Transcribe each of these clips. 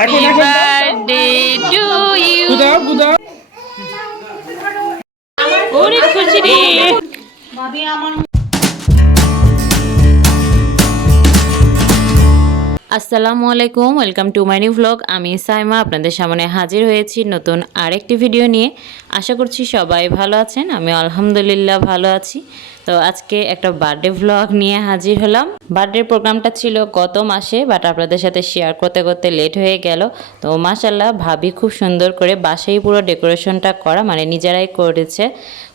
Happy এখন- birthday to you. গুদাও গুদাও অনেক খুশি রে আসসালামু আলাইকুম welcome to my new vlog আমি সাইমা আপনাদের সামনে হাজির হয়েছি নতুন আরেকটি ভিডিও নিয়ে। আশা করছি সবাই ভালো আছেন আমি আলহামদুলিল্লাহ ভালো আছি। তো আজকে একটা বার্থডে ভ্লগ নিয়ে হাজির হলাম। বার্থডে প্রোগ্রামটা ছিল গত মাসে বাট আপনাদের সাথে শেয়ার করতে করতে লেট হয়ে গেল। তো মাসাল্লাহ ভাবি খুব সুন্দর করে বাসায় পুরো ডেকোরেশনটা করা মানে নিজেরাই করেছে।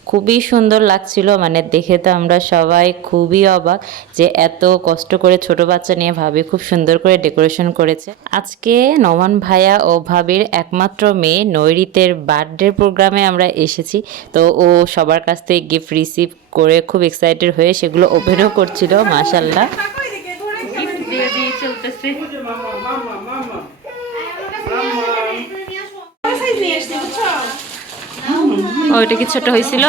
খুবই সুন্দর লাগছিল মানে দেখে তো আমরা সবাই খুবই অবাক যে এত কষ্ট করে ছোট বাচ্চা নিয়ে ভাবি খুব সুন্দর করে ডেকোরেশন করেছে। আজকে নমান ভাইয়া ও ভাবির একমাত্র মেয়ে নৈরিতের বার্থডে প্রোগ্রামে আমরা এসেছি। তো ও সবার কাছ থেকে গিফট রিসিভ করে খুব এক্সাইটেড হয়ে সেগুলো ওপেনও করছিল দিয়ে ওইটা কি ছোট হয়েছিল?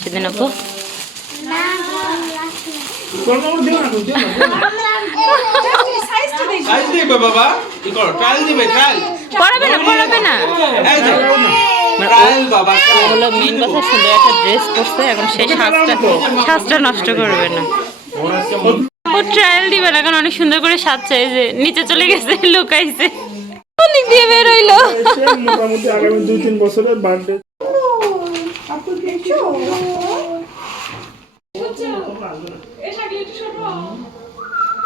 সেদিন আপু? পড়াবে না পড়াবে না। এই যে ট্রায়াল বাবা trial। হলো মেন কথা সুন্দর একটা ড্রেস পরছে এখন সেই সাজটা সাজটা নষ্ট করবে না। ও ট্রায়াল দিবে না কারণ অনেক সুন্দর করে সাজছে এই যে নিচে চলে গেছে লুকাইছে। অনেক দিয়ে বের হইল? মোটামুটি আগামী দুই তিন বছরের বার্থডে ওটা ঝুলাইছে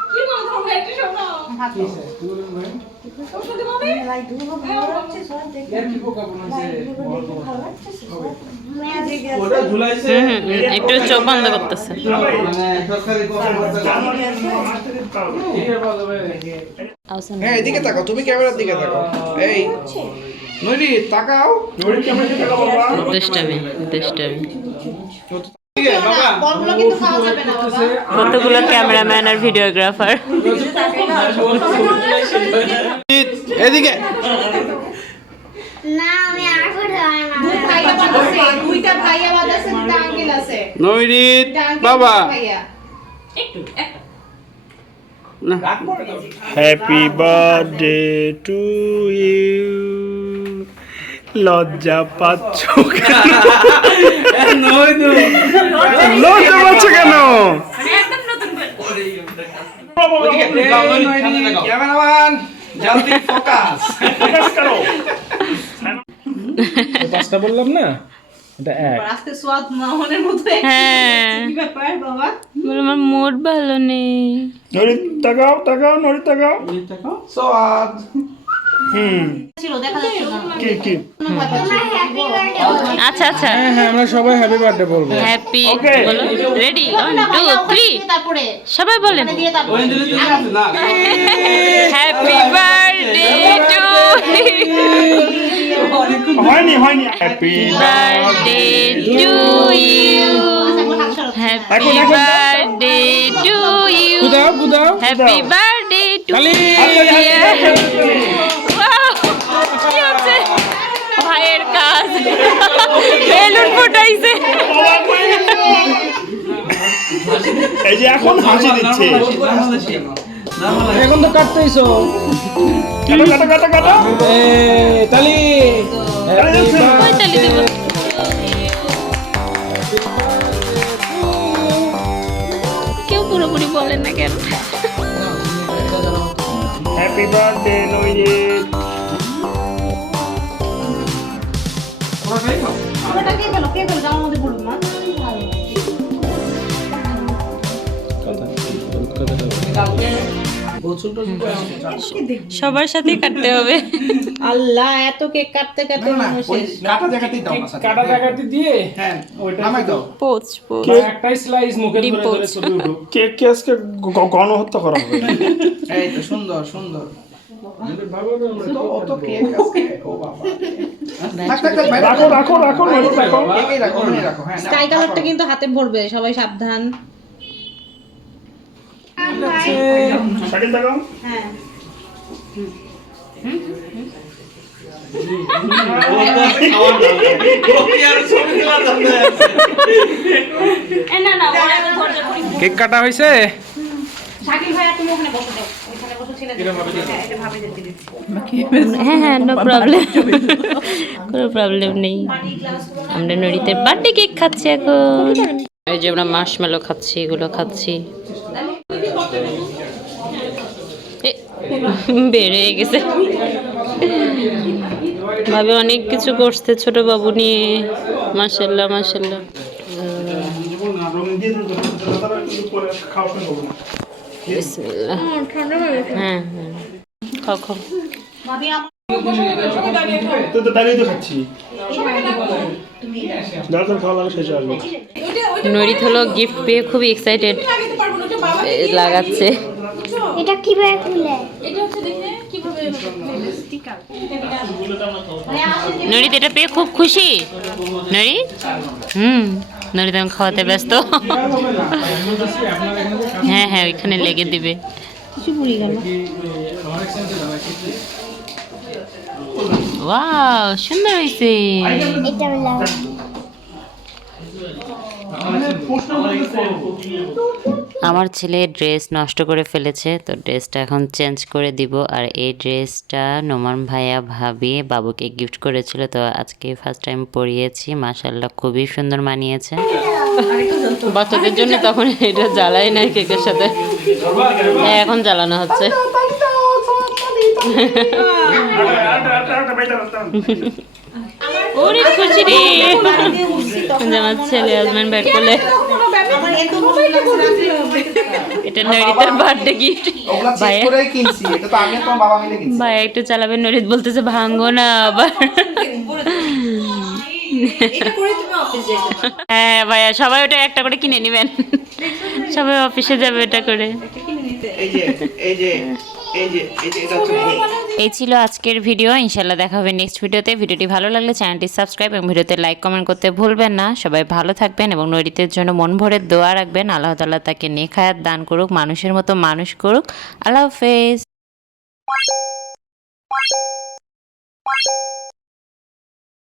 হুম হুম, হুম, একটু চোখ বন্ধ করতেছে। মানে হ্যাঁ এদিকে তাকাও তুমি ক্যামেরার দিকে তাকাও। এই নইরি তাকাও। নড়ি ক্যামেরা দিকে তাকাও বাবা দুষ্টামি দুষ্টামি। ঠিক আছে বাবা। কতগুলো ক্যামেরাম্যান আর ভিডিওগ্রাফার? এদিকে। বাবা। হ্যাপি বার্থডে টু ইউ লজ্জা পাচ্ছ কেন? লজ্জা পাচ্ছ কেন? ক্যামেরাম্যান জলদি ফোকাস ফোকাস করো পাঁচটা বললাম না এটা এক আজকে সোয়াদ মাহনের মতো হ্যাঁ কি ব্যাপার বাবা বলে আমার মুড ভালো নেই নড়ি তাকাও তাকাও নড়ি তাকাও ছিল দেখা যাচ্ছে না কি কি? হ্যাপি বার্থডে আচ্ছা আচ্ছা। হ্যাঁ হ্যাঁ আমরা সবাই হ্যাপি বার্থডে বলব। হ্যাপি. বলো। রেডি ওয়ান টু থ্রি তারপরে সবাই বলেন। হ্যাপি বার্থডে টু হয়নি হয়নি। Happy birthday to you happy birthday to you গুদাও গুদাও হ্যাপি বার্থডে টু খালি কি হচ্ছে ভাইয়ের কাজ বেলুন ফুটাইছে। এই যে এখন হাসি দিচ্ছে। এখন তো কাটতেইছো। কাটো কাটো কাটো কাটো। এ তালি। Happy তালি দেবো। কেউ পুরোপুরি বলেন না কেন? হ্যাপি বার্থডে নইরিত ওটা কে পেল কে পেল জামার মধ্যে পড়ুন মা সবার সাথেই কাটতে হবে। আল্লাহ এত কেক কাটতে কাটতে কাটা জায়গাতেই দাও কাটা জায়গাতে দিয়ে হ্যাঁ নামাই দাও। Poach poach. একটাই স্লাইস মুখে ধরে ধরে পোচ। ছবি উঠুক। কেক কে আজকে গণহত্যা করা হবে? এই তো সুন্দর সুন্দর। হ্যাঁ স্কাই কালারটা কিন্তু হাতে ভরবে সবাই সাবধান। হ্যাঁ। কেক কাটা হয়েছে শাকিল ভাইয়া তুমি ওখানে বসে দাও হ্যাঁ হ্যাঁ হ্যাঁ নো প্রবলেম কোনো প্রবলেম নেই। আমরা নড়িতে বার্থডে কেক খাচ্ছি এখন। এই যে আমরা মার্শমেলো খাচ্ছি এগুলো খাচ্ছি। বেড়ে গেছে। ভাবে অনেক কিছু করছে ছোট বাবু নিয়ে। মাসাল্লাহ মাসাল্লাহ বিসমিল্লাহ। হ্যাঁ হ্যাঁ। খাও খাও। তো তো দাঁড়িয়ে তো খাচ্ছি। দাঁড়া তো খাওয়া লাগে শেষে আসবে। নরিত হলো গিফট পেয়ে খুবই এক্সাইটেড লাগাচ্ছে। এটা কীভাবে খুলে নরিত এটা পেয়ে খুব খুশি। নরি হুম। নরিত আমি খাওয়াতে ব্যস্ত? হ্যাঁ হ্যাঁ ওইখানে লেগে দিবে। ওয়াও সুন্দর হয়েছে আমার ছেলে ড্রেস নষ্ট করে ফেলেছে তো ড্রেসটা এখন চেঞ্জ করে দিব আর এই ড্রেসটা নোমান ভাইয়া ভাবি বাবুকে গিফট করেছিল তো আজকে ফার্স্ট টাইম পরিয়েছি মাশাল্লাহ খুবই সুন্দর মানিয়েছে বাচ্চাদের জন্য তখন এটা জ্বালাই নাই কেকের সাথে হ্যাঁ, এখন জ্বালানো হচ্ছে ওরে খুশি রে। আমার ছেলে হাজব্যান্ড ব্যাট করলে। এটা নরিতের বার্থডে গিফট ভাই একটু চালাবেন নরিত বলতেছে ভাঙ্গো না আবার। এটা করে তুমি অফিস যেতে হ্যাঁ ভাইয়া সবাই ওটা একটা করে কিনে নেবেন। সবাই অফিসে যাবে এটা করে এই যে এই যে এই যে এই যে এটা হচ্ছে ভুল। এই। ছিল আজকের ভিডিও ইনশাল্লাহ দেখা হবে নেক্সট ভিডিওতে। ভিডিওটি ভালো লাগলে চ্যানেলটি সাবস্ক্রাইব এবং ভিডিওতে লাইক কমেন্ট করতে ভুলবেন না। সবাই ভালো থাকবেন এবং নৈরিতের জন্য মন ভরে দোয়া রাখবেন। আল্লাহ তাল্লাহ তাকে নেখায়াত দান করুক মানুষের মতো মানুষ করুক। আল্লাহ হাফেজ।